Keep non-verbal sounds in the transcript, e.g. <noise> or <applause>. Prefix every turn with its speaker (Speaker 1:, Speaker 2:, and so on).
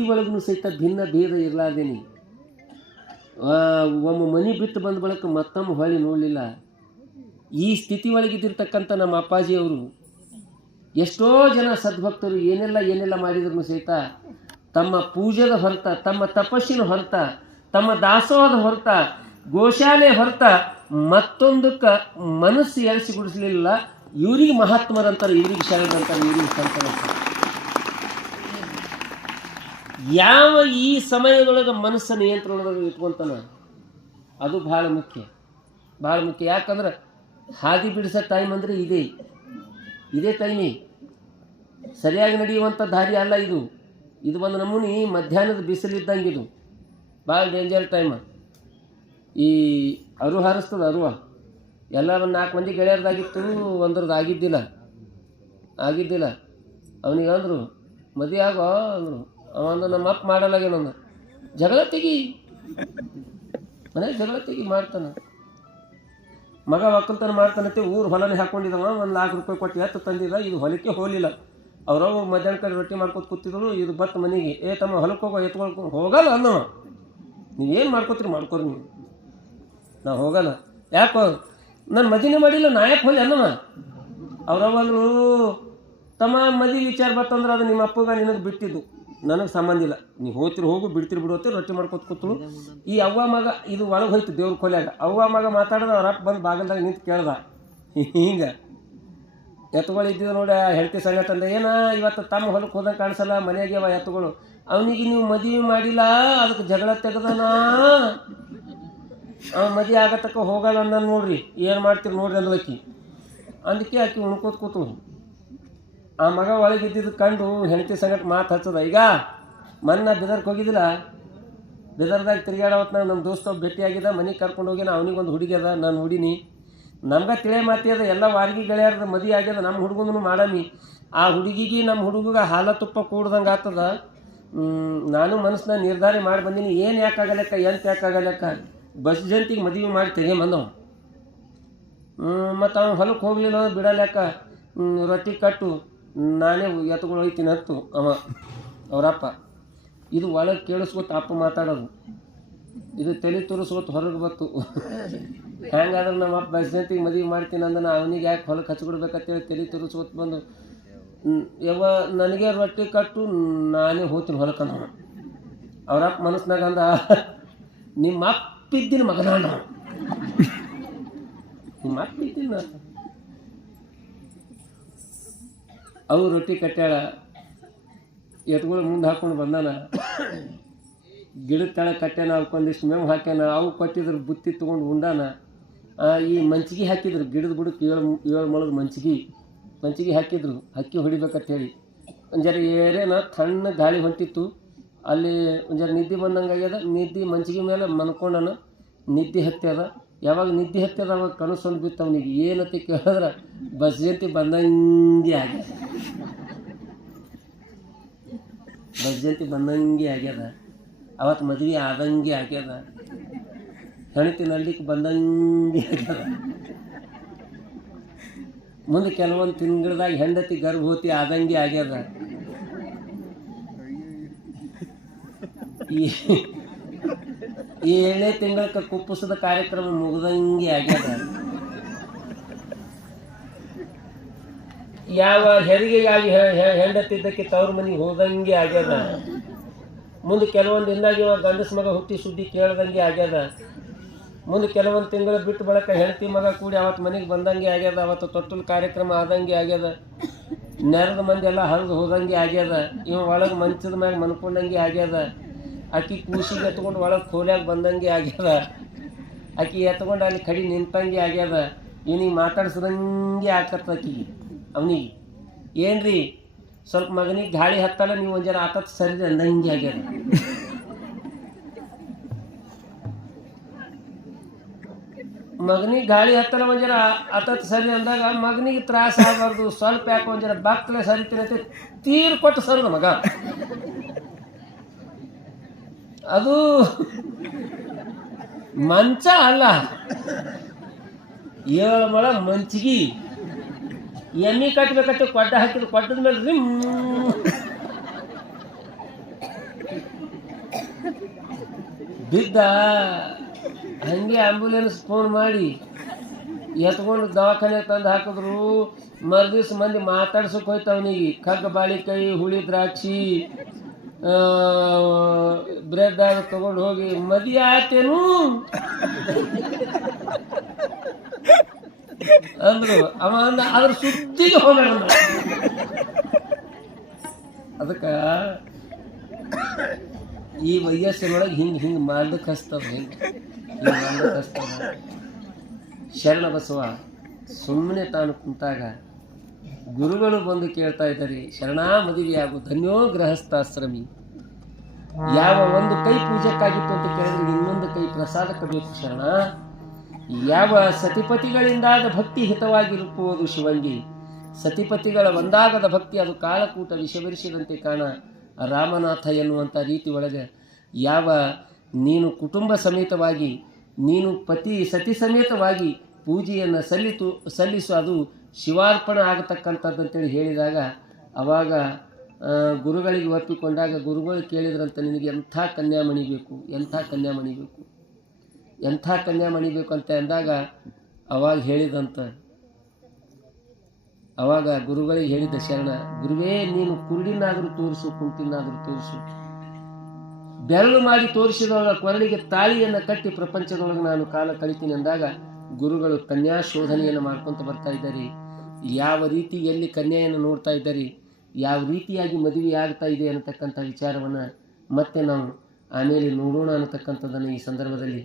Speaker 1: ಸ್ಥಿತಿ ಒಳಗೂ ಸಹಿತ ಭಿನ್ನ ಭೇದ ಇರಲಾರ್ದೇನಿ. ಒಮ್ಮೆ ಮನೆ ಬಿತ್ತು ಬಂದ ಬಳಿಕ ಮತ್ತೊಮ್ಮೆ ಹೊಳಿ ನೋಡಲಿಲ್ಲ. ಈ ಸ್ಥಿತಿ ಒಳಗಿದ್ದಿರ್ತಕ್ಕಂಥ ನಮ್ಮ ಅಪ್ಪಾಜಿಯವರು ಎಷ್ಟೋ ಜನ ಸದ್ಭಕ್ತರು ಏನೆಲ್ಲ ಏನೆಲ್ಲ ಮಾಡಿದ್ರು ಸಹಿತ ತಮ್ಮ ಪೂಜೆದ ಹೊರತ, ತಮ್ಮ ತಪಸ್ಸಿನ ಹೊರತ, ತಮ್ಮ ದಾಸೋಹದ ಹೊರತ, ಗೋಶಾಲೆ ಹೊರತ ಮತ್ತೊಂದಕ್ಕೆ ಮನಸ್ಸು ಎಳಿಸಿಗುಡಿಸ್ಲಿಲ್ಲ ಇವರಿಗೆ ಮಹಾತ್ಮರಂತಾರೆ, ಇವರಿಗೆ ಶರಣರಂತಾರೆ, ಇವರಿಗೆ ಸಂತರಂತಾರೆ ಯಾವ ಈ ಸಮಯದೊಳಗೆ ಮನಸ್ಸು ನಿಯಂತ್ರಣದೊಳಗೆ ಇಟ್ಕೊಂತಾನ ಅದು ಭಾಳ ಮುಖ್ಯ. ಭಾಳ ಮುಖ್ಯ. ಯಾಕಂದ್ರೆ ಹಾದಿ ಬಿಡಿಸೋ ಟೈಮ್ ಅಂದರೆ ಇದೇ. ಇದೇ ಟೈಮೇ ಸರಿಯಾಗಿ ನಡೆಯುವಂಥ ದಾರಿ ಅಲ್ಲ ಇದು. ಇದು ಒಂದು ನಮೂನಿ ಮಧ್ಯಾಹ್ನದ ಬಿಸಿಲಿದ್ದಂಗೆ ಇದು. ಭಾಳ ಡೇಂಜರ್ ಟೈಮ್ ಈ ಅರು ಹಾರಿಸ್ತದ ಅರುವ ಎಲ್ಲ ಒಂದು ನಾಲ್ಕು ಮಂದಿ ಗೆಳೆಯರ್ದಾಗಿತ್ತು, ಒಂದ್ರದ್ದು ಆಗಿದ್ದಿಲ್ಲ. ಆಗಿದ್ದಿಲ್ಲ. ಅವನಿಗೆ ಅಂದರು, ಮದುವೆ ಆಗೋ ಅಂದರು. ಅವ ಅಂದ ನಮ್ಮ ಅಪ್ಪ ಮಾಡಲ್ಲಾಗೇನಂದ ಜಗಳ ತೆಗಿ ಮನೆ ಜಗಳ ತೆಗಿ ಮಾಡ್ತಾನ. ಮಗ ಒಕ್ಕಲ್ತನ ಮಾಡ್ತಾನಂತೆ, ಊರು ಹೊಲನೇ ಹಾಕೊಂಡಿದ್ದವ ಒಂದು ನಾಲ್ಕು ರೂಪಾಯಿ ಕೊಟ್ಟು ಎತ್ತು ತಂದಿಲ್ಲ ಇದು ಹೊಲಕ್ಕೆ ಹೋಗಲಿಲ್ಲ. ಅವ್ರವ್ ಮಧ್ಯಾಹ್ನ ಕಡೆ ರೊಟ್ಟಿ ಮಾಡ್ಕೊತ ಕೂತಿದ್ರು ಇದು ಬತ್ತು ಮನೆಗೆ. ಏ ತಮ್ಮ, ಹೊಲಕ್ಕೆ ಹೋಗೋ, ಎತ್ಕೊಳ್ಕೊ. ಹೋಗಲ್ಲ ಅನ್ನವ ನೀವೇನು ಮಾಡ್ಕೋತೀರಿ, ಮಾಡ್ಕೊರಿ ನೀವು. ನಾ ಹೋಗಲ್ಲ. ಯಾಕೋ ನನ್ನ ಮದಿನೇ ಮಾಡಿಲ್ಲ, ನಾ ಯಾಕೆ ಹೋಗಿ ಅನ್ನವ? ಅವ್ರವ್ವಗಳು ತಮ್ಮ ಮದಿ ವಿಚಾರ ಬತ್ತಂದ್ರೆ ಅದು ನಿಮ್ಮ ಅಪ್ಪಗ ನಿನಗೆ ಬಿಟ್ಟಿದ್ದು. ನನಗೆ ಸಂಬಂಧ ಇಲ್ಲ. ನೀವು ಹೋಗ್ತಿರು ಹೋಗು ಬಿಡು ಅಂತ ರೊಟ್ಟಿ ಮಾಡ್ಕೊತ ಕೂತಳು. ಈ ಅವ್ವ ಮಗ, ಇದು ಒಳಗೆ ಹೋಯ್ತು ದೇವ್ರ ಕೊಲ್ಯಾಗ. ಅವ್ವ ಮಗ ಮಾತಾಡಿದ, ಅವ್ರ ಅಪ್ಪ ಬಂದು ಬಾಗಲ್ದಾಗ ನಿಂತು ಕೇಳ್ದ. ಹಿಂಗೆ. ಎತ್ತುಗಳು ಇದ್ದಿದ್ದು ನೋಡಿ, ಹೆಂಡತಿ ಸಂಗಟ ಅಂದ್ರೆ ಏನ ಇವತ್ತು ತಮ್ಮ ಹೊಲಕ್ಕೆ ಹೋದಂಗೆ ಕಾಣಿಸಲ್ಲ, ಮನೆಯಾಗೆ ಅವ ಎತ್ತುಗಳು. ಅವನಿಗೆ ನೀವು ಮದುವೆ ಮಾಡಿಲ್ಲ, ಅದಕ್ಕೆ ಜಗಳ ತೆಗ್ದಾನ? ಅವ ಮದುವೆ ಆಗತ್ತಕ್ಕ ಹೋಗಲ್ಲ ಅಂದ ನೋಡ್ರಿ. ಏನು ಮಾಡ್ತೀರಿ ನೋಡ್ರಿ ಅಂದ್ಲಕ್ಕಿ ಅದಕ್ಕೆ ಆಕಿ ಉಣ್ಕೋತ ಕೂತು ಆ ಮಗ ಒಳಗೆ ಇದ್ದಿದ್ದು ಕಂಡು ಹೆಂಡತಿ ಸಂಗಟ ಮಾತು ಹಚ್ಚದ. ಈಗ ಮೊನ್ನೆ ಬಿದರ್ಗೆ ಹೋಗಿದ್ದಿಲ್ಲ. ಬಿದರ್ದಾಗ ತಿರುಗಾಡವತ್ತು ನಮ್ಮ ದೋಸ್ತ ಭೇಟಿ ಭೇಟಿಯಾಗಿದ್ದ. ಮನೆಗೆ ಕರ್ಕೊಂಡು ಹೋಗಿ ಅವನಿಗೊಂದು ಹುಡುಗಿ ಅದ, ನಾನು ಹುಡಿನಿ. ನಮ್ಗೆ ತಿಳಿ ಮಾತಿ ಅದ, ಎಲ್ಲ ವಾರ್ಗಿ ಗೆಳೆಯರ್ದ ಮದಿ ಆಗ್ಯದ ನಮ್ಮ ಹುಡುಗನು ಮಾಡಮಿ. ಆ ಹುಡುಗಿಗೆ ನಮ್ಮ ಹುಡುಗಗೆ ಹಾಲ ತುಪ್ಪ ಕೂಡ್ದಂಗೆ ಆಗ್ತದ ನಾನು ಮನಸ್ಸನ್ನ ನಿರ್ಧಾರ ಮಾಡಿ ಬಂದೀನಿ. ಏನು ಯಾಕಾಗಲಕ್ಕ ಎಂತ ಯಾಕಾಗಲಕ್ಕ ಬಸ್ ಜಯಂತಿಗೆ ಮದುವೆ ಮಾಡಿ ತೆಗೆಮಂದವ ಮತ್ತು ಅವ್ನು ಹೊಲಕ್ಕೆ ಹೋಗ್ಲಿಲ್ಲ ಬಿಡಲಕ್ಕ ರೊಟ್ಟಿ ಕಟ್ಟು. ನಾನೇ ಎತ್ಕೊಂಡು ಹೋಯ್ತೀನಿ ಅವ, ಅವರಪ್ಪ. ಇದು ಒಳಗೆ ಕೇಳಿಸ್ಕೊತ ಅಪ್ಪ ಮಾತಾಡೋದು. ಇದು ತಲೆ ತುರಿಸ್ಕೊತ ಹೊರಗೆ ಬತ್ತು. ಹೆಂಗಾದ್ರೆ ನಮ್ಮ ಅಪ್ಪ ಬಸ್ಜಂತಿಗೆ ಮದುವೆ ಮಾಡ್ತೀನಿ ಅಂದ್ರೆ ನಾ ಅವನಿಗೆ ಯಾಕೆ ಹೊಲಕ್ಕೆ ಹಚ್ಕೊಡ್ಬೇಕಂತೇಳಿ ತಲೆ ತುರಿಸ್ಕೊತ ಬಂದು. ಯಾವ ನನಗೆ ರೊಟ್ಟಿ ಕಟ್ಟು, ನಾನೇ ಹೋಗ್ತೀನಿ ಹೊಲಕ್ಕೆ ಅಂದ ಅವರಪ್ಪ ಮನಸ್ಸಿನಾಗ ಅಂದ ನಿಮ್ಮ ಅಪ್ಪ ಇದ್ದೀನಿ ಮಗನ ಅಂದ ಅವ. <laughs> ನಿಮ್ಮ ಅಪ್ಪ ಇದ್ದೀನಿ ಅವು ರೊಟ್ಟಿ ಕಟ್ಟ್ಯಾಳ ಎತ್ಗಳು ಮುಂದೆ ಹಾಕೊಂಡು ಬಂದಾನ. ಗಿಡದ ತಳ ಕಟ್ಟ್ಯಾನ ಅವಕ್ಕೊಂದಿಷ್ಟು ಮೇವು ಹಾಕ್ಯಾನ, ಅವು ಕೊಟ್ಟಿದ್ರು ಬುತ್ತಿ ತೊಗೊಂಡು ಉಂಡಾನ. ಈ ಮಂಚಿಗೆ ಹಾಕಿದ್ರು, ಗಿಡದ ಬುಡಕ್ಕೆ ಏಳು ಏಳು ಮೊಳದ ಮಂಚಿಗೆ. ಮಂಚಿಗೆ ಹಾಕಿದ್ರು, ಹಕ್ಕಿ ಹೊಡಿಬೇಕಂತ ಹೇಳಿ ಒಂದು ಜರ ಏರೇನ ತಣ್ಣ ಗಾಳಿ ಹೊಂಟಿತ್ತು. ಅಲ್ಲಿ ಒಂದು ಜರ ನಿದ್ದೆ ಬಂದಂಗೆ ಆಗ್ಯದ, ನಿದ್ದೆ ಮಂಚಿಗೆ ಮೇಲೆ ಮನ್ಕೊಂಡನ, ನಿದ್ದೆ ಹತ್ಯದ. ಯಾವಾಗ ನಿದ್ದೆ ಹತ್ತಿರ ಅವಾಗ ಕನಸು ಒಂದು ಬಿತ್ತು, ಅವನಿಗೆ ಏನಂತ ಕೇಳಿದ್ರೆ ಬಸ್ ಜಂತಿ ಬಂದಂಗೆ ಆಗ್ಯದ. ಬಸ್ ಜಂತಿ ಬಂದಂಗೆ ಆಗ್ಯದ. ಅವತ್ತು ಮದುವೆ ಆದಂಗೆ ಆಗ್ಯದ. ಹೆಣತಿ ನಲ್ಲಿಕ್ಕೆ ಬಂದಂಗೆ ಆಗ್ಯದ. ಮುಂದೆ ಕೆಲವೊಂದು ತಿಂಗಳದಾಗ ಹೆಂಡತಿ ಗರ್ಭವತಿ ಆದಂಗೆ ಆಗ್ಯದ. ಈ ಏಳನೇ ತಿಂಗಳ ಕುಪ್ಪಸದ ಕಾರ್ಯಕ್ರಮ ಮುಗ್ದಂಗೆ ಆಗ್ಯದ. ಯಾವ ಹೆರಿಗೆಗಾಗಿ ಹೆಂಡತಿದ್ದಕ್ಕೆ ತವ್ರ ಮನೆಗೆ ಹೋದಂಗೆ ಆಗ್ಯದ. ಮುಂದೆ ಕೆಲವೊಂದು ದಿನದಾಗ ಇವಾಗ ಗಂಡಸ ಮಗ ಹುಟ್ಟಿ ಸುದ್ದಿ ಕೇಳ್ದಂಗೆ ಆಗ್ಯದ. ಮುಂದೆ ಕೆಲವೊಂದು ತಿಂಗಳು ಬಿಟ್ಟು ಬಳಕ ಹೆಂಡತಿ ಮಗ ಕೂಡಿ ಅವತ್ತು ಮನೆಗೆ ಬಂದಂಗೆ ಆಗ್ಯದ. ಅವತ್ತು ತೊಟ್ಟಲು ಕಾರ್ಯಕ್ರಮ ಆದಂಗೆ ಆಗ್ಯದ. ನೆರೆದ ಮಂದಿ ಎಲ್ಲ ಹರಿದು ಹೋದಂಗೆ ಆಗ್ಯದ. ಇವ ಒಳಗೆ ಮಂಚದ ಮ್ಯಾಗ ಮನ್ಕೊಂಡಂಗೆ ಆಗ್ಯದ. ಆಕಿ ಕೂಸಿಗೆ ಎತ್ಕೊಂಡು ಒಳಗೆ ಕೋಲ್ಯಾಗ ಬಂದಂಗೆ ಆಗ್ಯದ. ಆಕಿ ಎತ್ಕೊಂಡು ಅಲ್ಲಿ ಕಡಿ ನಿಂತಂಗೆ ಆಗ್ಯದ. ಇವನಿಗೆ ಮಾತಾಡ್ಸದಂಗೆ ಆಕತ್ತ ಆಕಿಗೆ, ಅವನಿಗೆ. ಏನ್ರಿ? ಸ್ವಲ್ಪ ಮಗನಿಗೆ ಗಾಳಿ ಹತ್ತಲ್ಲ, ನೀವು ಒಂದು ಜನ ಆತತ್ ಸರಿ ಅಂದಂಗೆ ಆಗ್ಯದ. ಮಗನಿಗೆ ಗಾಳಿ ಹತ್ತಲ್ಲ, ಒಂದು ಜರ ಆತತ್ ಸರಿ ಅಂದಾಗ ಮಗನಿಗೆ ತ್ರಾಸ ಆಗಬಾರ್ದು. ಸ್ವಲ್ಪ ಯಾಕೆ ಒಂದು ಜರ ಬಕ್ಲೆ ಸರಿತೀನಿ ಅಂತ ತೀರ್ ಕೊಟ್ಟು ಸರದ ಮಗ ಅದು ಮಂಚ ಅಲ್ಲ. ಏಳು ಮಳ ಮಂಚಿಗಿ ಎಮ್ಮಿ ಕಟ್ಬೇಕಂತ ಕೊಡ್ಡ ಹಾಕಿದ್ರು, ಕೊಟ್ಟದ ಮೇಲೆ ರಿಮ್. ಬಿದ್ದ ಹಂಗೆ ಆಂಬ್ಯುಲೆನ್ಸ್ ಫೋನ್ ಮಾಡಿ ಎತ್ಕೊಂಡು ದವಾಖಾನೆ ತಂದು ಹಾಕಿದ್ರು. ಮರ್ದಿವ್ಸ ಮಂದಿ ಮಾತಾಡ್ಸಕ್ ಹೋಯ್ತು ಅವನಿಗೆ ಕಗ್ಗ, ಬಾಳಿಕಾಯಿ, ಹುಳಿ, ದ್ರಾಕ್ಷಿ ಬ್ರೆಡ್ ಆಗ ತಗೊಂಡು ಹೋಗಿ, ಮದಿ ಆತೇನು? ಅಂದ್ರು. ಅವ ಅಂದ, ಅದ್ರ ಸುದ್ದಿಗೆ ಹೋಗೋಣ ಅದಕ್ಕ ಈ ವಯಸ್ಸಿನೊಳಗೆ ಹಿಂಗೆ ಹಿಂಗೆ ಮಾಡ್ಲಿಕ್ಕೆ ಹಸ್ತದ ಹಿಂಗೆ ಹಿಂಗೆ ಮಾಡ್ಲಿಕ್ಕೆ ಶರಣ ಬಸವ ಸುಮ್ಮನೆ ತಾನು ಕುಂತಾಗ ಗುರುಗಳು ಬಂದು ಕೇಳ್ತಾ ಇದ್ದಾರೆ, ಶರಣಾ ಮದುವೆಯಾಗು ಧನ್ಯೋ ಗೃಹಸ್ಥಾಶ್ರಮಿ. ಯಾವ ಒಂದು ಕೈ ಪೂಜಕ್ಕಾಗಿತ್ತು ಅಂತ ಕೇಳಿದ್ರೆ ಇನ್ನೊಂದು ಕೈ ಪ್ರಸಾದಕ್ಕೆ ಬೇಕು ಶರಣ. ಯಾವ ಸತಿಪತಿಗಳಿಂದಾದ ಭಕ್ತಿ ಹಿತವಾಗಿರುವುದು ಶಿವಂಗಿ. ಸತಿಪತಿಗಳ ಒಂದಾಗದ ಭಕ್ತಿ ಅದು ಕಾಲಕೂಟ ವಿಷಬರಿಸಿದಂತೆ ಕಾಣ ರಾಮನಾಥ ಎನ್ನುವಂಥ ರೀತಿ ಒಳಗೆ ಯಾವ ನೀನು ಕುಟುಂಬ ಸಮೇತವಾಗಿ, ನೀನು ಪತಿ ಸತಿ ಸಮೇತವಾಗಿ ಪೂಜೆಯನ್ನು ಸಲ್ಲಿತು, ಸಲ್ಲಿಸು ಅದು ಶಿವಾರ್ಪಣ ಆಗತಕ್ಕಂಥದ್ದು ಅಂತೇಳಿ ಹೇಳಿದಾಗ ಅವಾಗ ಆ, ಗುರುಗಳಿಗೆ ಒಪ್ಪಿಕೊಂಡಾಗ ಗುರುಗಳು ಕೇಳಿದ್ರಂತ ನಿನಗೆ ಎಂಥ ಕನ್ಯಾಮಣಿ ಬೇಕು ಎಂಥ ಕನ್ಯಾಮಣಿ ಬೇಕು ಎಂಥ ಕನ್ಯಾಮಣಿ ಬೇಕು ಅಂತ ಅಂದಾಗ ಅವಾಗ ಹೇಳಿದಂತ ಅವಾಗ ಗುರುಗಳಿಗೆ ಹೇಳಿದ ಶರಣ ಗುರುವೇ ನೀನು ಕುರುಡಿನಾದರೂ ತೋರಿಸು ಕುಂಟಿನಾದರೂ ತೋರಿಸು. ಬೆರಳು ಮಾಡಿ ತೋರಿಸಿದವಳ ಕೊರಳಿಗೆ ತಾಳಿಯನ್ನು ಕಟ್ಟಿ ಪ್ರಪಂಚದೊಳಗೆ ನಾನು ಕಾಲ ಕಳಿತೀನಿ ಅಂದಾಗ ಗುರುಗಳು ಕನ್ಯಾ ಶೋಧನೆಯನ್ನು ಮಾಡ್ಕೊತ ಬರ್ತಾ ಇದ್ದಾರೆ. ಯಾವ ರೀತಿ ಎಲ್ಲಿ ಕನ್ಯೆಯನ್ನು ನೋಡ್ತಾ ಇದ್ದಾರೆ, ಯಾವ ರೀತಿಯಾಗಿ ಮದುವೆ ಆಗ್ತಾ ಇದೆ ಅನ್ನತಕ್ಕಂಥ ವಿಚಾರವನ್ನು ಮತ್ತೆ ನಾವು ಆಮೇಲೆ ನೋಡೋಣ ಅನ್ನತಕ್ಕಂಥದ್ದನ್ನು ಈ ಸಂದರ್ಭದಲ್ಲಿ